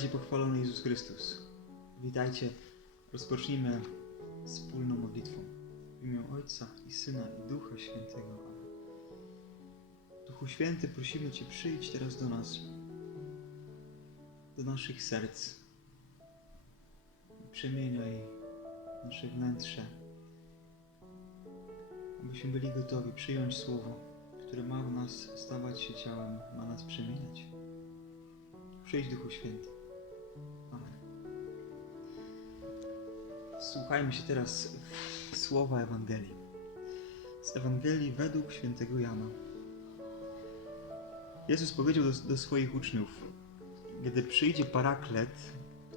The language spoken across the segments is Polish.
będzie pochwalony Jezus Chrystus. Witajcie. Rozpocznijmy wspólną modlitwą. W imię Ojca i Syna i Ducha Świętego. Duchu Święty, prosimy Cię, przyjdź teraz do nas, do naszych serc. Przemieniaj nasze wnętrze, abyśmy byli gotowi przyjąć Słowo, które ma w nas stawać się ciałem, ma nas przemieniać. Przyjdź Duchu Święty. Słuchajmy się teraz słowa Ewangelii. Z Ewangelii według świętego Jana. Jezus powiedział do, do swoich uczniów: Gdy przyjdzie paraklet,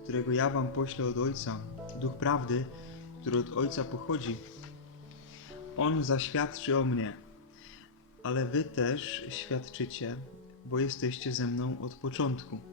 którego ja wam poślę od Ojca, duch prawdy, który od Ojca pochodzi, on zaświadczy o mnie. Ale wy też świadczycie, bo jesteście ze mną od początku.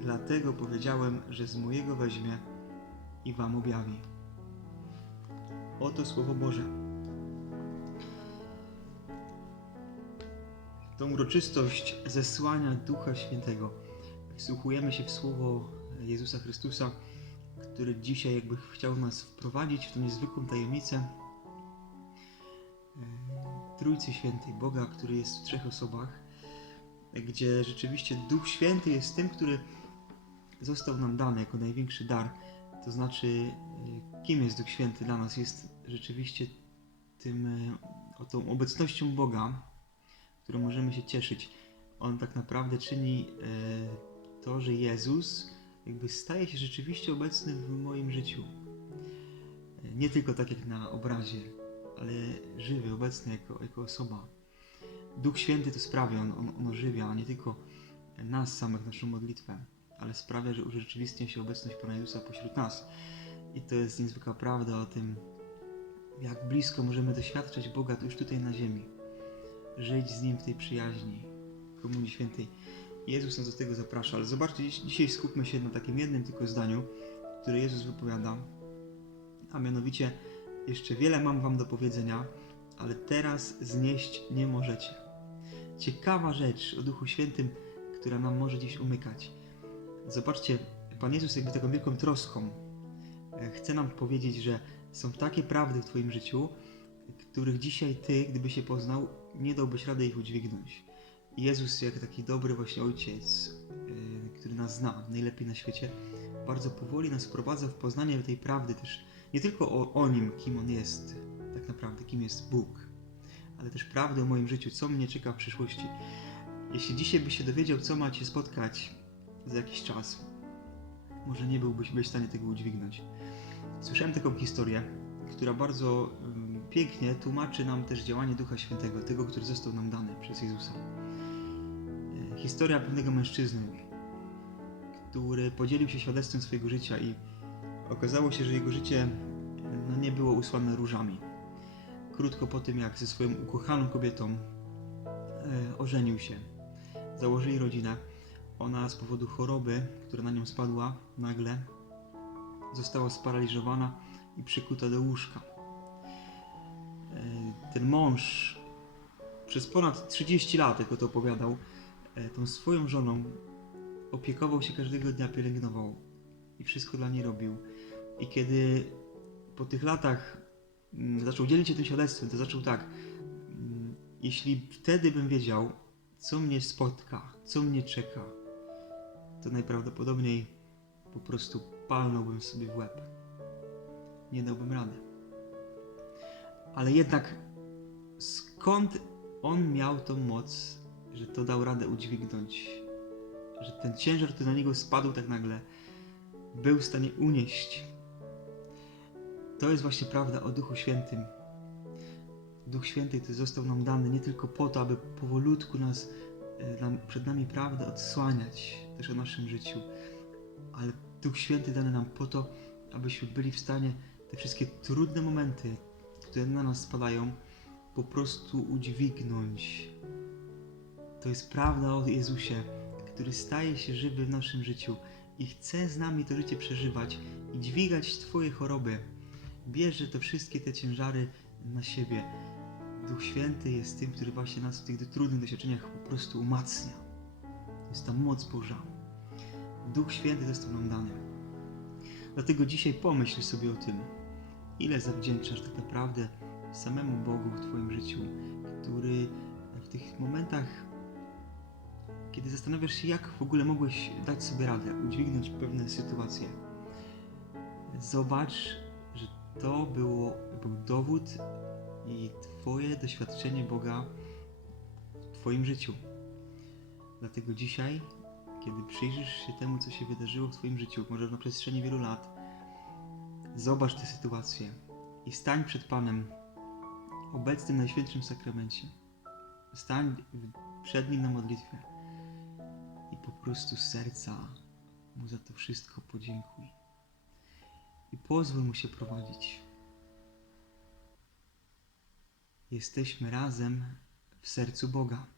Dlatego powiedziałem, że z mojego weźmie i wam objawi. Oto Słowo Boże. Tą uroczystość zesłania Ducha Świętego wsłuchujemy się w Słowo Jezusa Chrystusa, który dzisiaj jakby chciał nas wprowadzić w tą niezwykłą tajemnicę e, Trójcy Świętej, Boga, który jest w trzech osobach, gdzie rzeczywiście Duch Święty jest tym, który został nam dany jako największy dar. To znaczy, y, kim jest Duch Święty dla nas? Jest rzeczywiście tym, y, o tą obecnością Boga, którą możemy się cieszyć. On tak naprawdę czyni y, to, że Jezus jakby staje się rzeczywiście obecny w moim życiu. Nie tylko tak jak na obrazie, ale żywy, obecny jako, jako osoba. Duch Święty to sprawia, on, on, on ożywia nie tylko nas samych, naszą modlitwę, ale sprawia, że urzeczywistnia się obecność Pana Jezusa pośród nas. I to jest niezwykła prawda o tym, jak blisko możemy doświadczać Boga już tutaj na ziemi. Żyć z Nim w tej przyjaźni, Komunii Świętej. Jezus nas do tego zaprasza, ale zobaczcie, dzisiaj skupmy się na takim jednym tylko zdaniu, które Jezus wypowiada, a mianowicie jeszcze wiele mam wam do powiedzenia, ale teraz znieść nie możecie. Ciekawa rzecz o Duchu Świętym, która nam może dziś umykać. Zobaczcie, Pan Jezus jakby taką wielką troską e, chce nam powiedzieć, że są takie prawdy w Twoim życiu, których dzisiaj Ty, gdyby się poznał, nie dałbyś rady ich udźwignąć. Jezus, jak taki dobry właśnie Ojciec, e, który nas zna najlepiej na świecie, bardzo powoli nas wprowadza w poznanie tej prawdy też, nie tylko o, o Nim, kim On jest, tak naprawdę, kim jest Bóg, ale też prawdę o moim życiu, co mnie czeka w przyszłości. Jeśli dzisiaj byś się dowiedział, co macie spotkać za jakiś czas, może nie byłbyś w stanie tego udźwignąć. Słyszałem taką historię, która bardzo pięknie tłumaczy nam też działanie Ducha Świętego, tego, który został nam dany przez Jezusa. E, Historia pewnego mężczyzny, który podzielił się świadectwem swojego życia i okazało się, że jego życie no, nie było usłane różami. Krótko po tym, jak ze swoją ukochaną kobietą e, ożenił się, założyli rodzinę, ona z powodu choroby, która na nią spadła nagle, została sparaliżowana i przykuta do łóżka. E, Ten mąż przez ponad 30 lat, jak to opowiadał, e, tą swoją żoną opiekował się każdego dnia, pielęgnował i wszystko dla niej robił. I kiedy po tych latach mm, zaczął dzielić się tym świadectwem, to zaczął tak. mm, Jeśli wtedy bym wiedział, co mnie spotka, co mnie czeka, to najprawdopodobniej po prostu palnąłbym sobie w łeb. Nie dałbym rady. Ale jednak skąd on miał tą moc, że to dał radę udźwignąć? Że ten ciężar, który na niego spadł tak nagle, był w stanie unieść. To jest właśnie prawda o Duchu Świętym. Duch Święty, który został nam dany nie tylko po to, aby powolutku nas, e, przed nami prawdę odsłaniać też o naszym życiu, ale Duch Święty dany nam po to, abyśmy byli w stanie te wszystkie trudne momenty, które na nas spadają, po prostu udźwignąć. To jest prawda o Jezusie, który staje się żywy w naszym życiu i chce z nami to życie przeżywać i dźwigać Twoje choroby. Bierze to wszystkie te ciężary na siebie. Duch Święty jest tym, który właśnie nas w tych trudnych doświadczeniach po prostu umacnia. To jest ta moc Boża. Duch Święty został nam dany. Dlatego dzisiaj pomyśl sobie o tym, ile zawdzięczasz tak naprawdę samemu Bogu w Twoim życiu, który w tych momentach, kiedy zastanawiasz się, jak w ogóle mogłeś dać sobie radę, udźwignąć pewne sytuacje, zobacz, że to było, był dowód i Twoje doświadczenie Boga w Twoim życiu. Dlatego dzisiaj, kiedy przyjrzysz się temu, co się wydarzyło w Twoim życiu, może na przestrzeni wielu lat, zobacz tę sytuację i stań przed Panem, obecnym w Najświętszym Sakramencie. Stań przed Nim na modlitwie i po prostu z serca Mu za to wszystko podziękuj. I pozwól Mu się prowadzić. Jesteśmy razem w sercu Boga.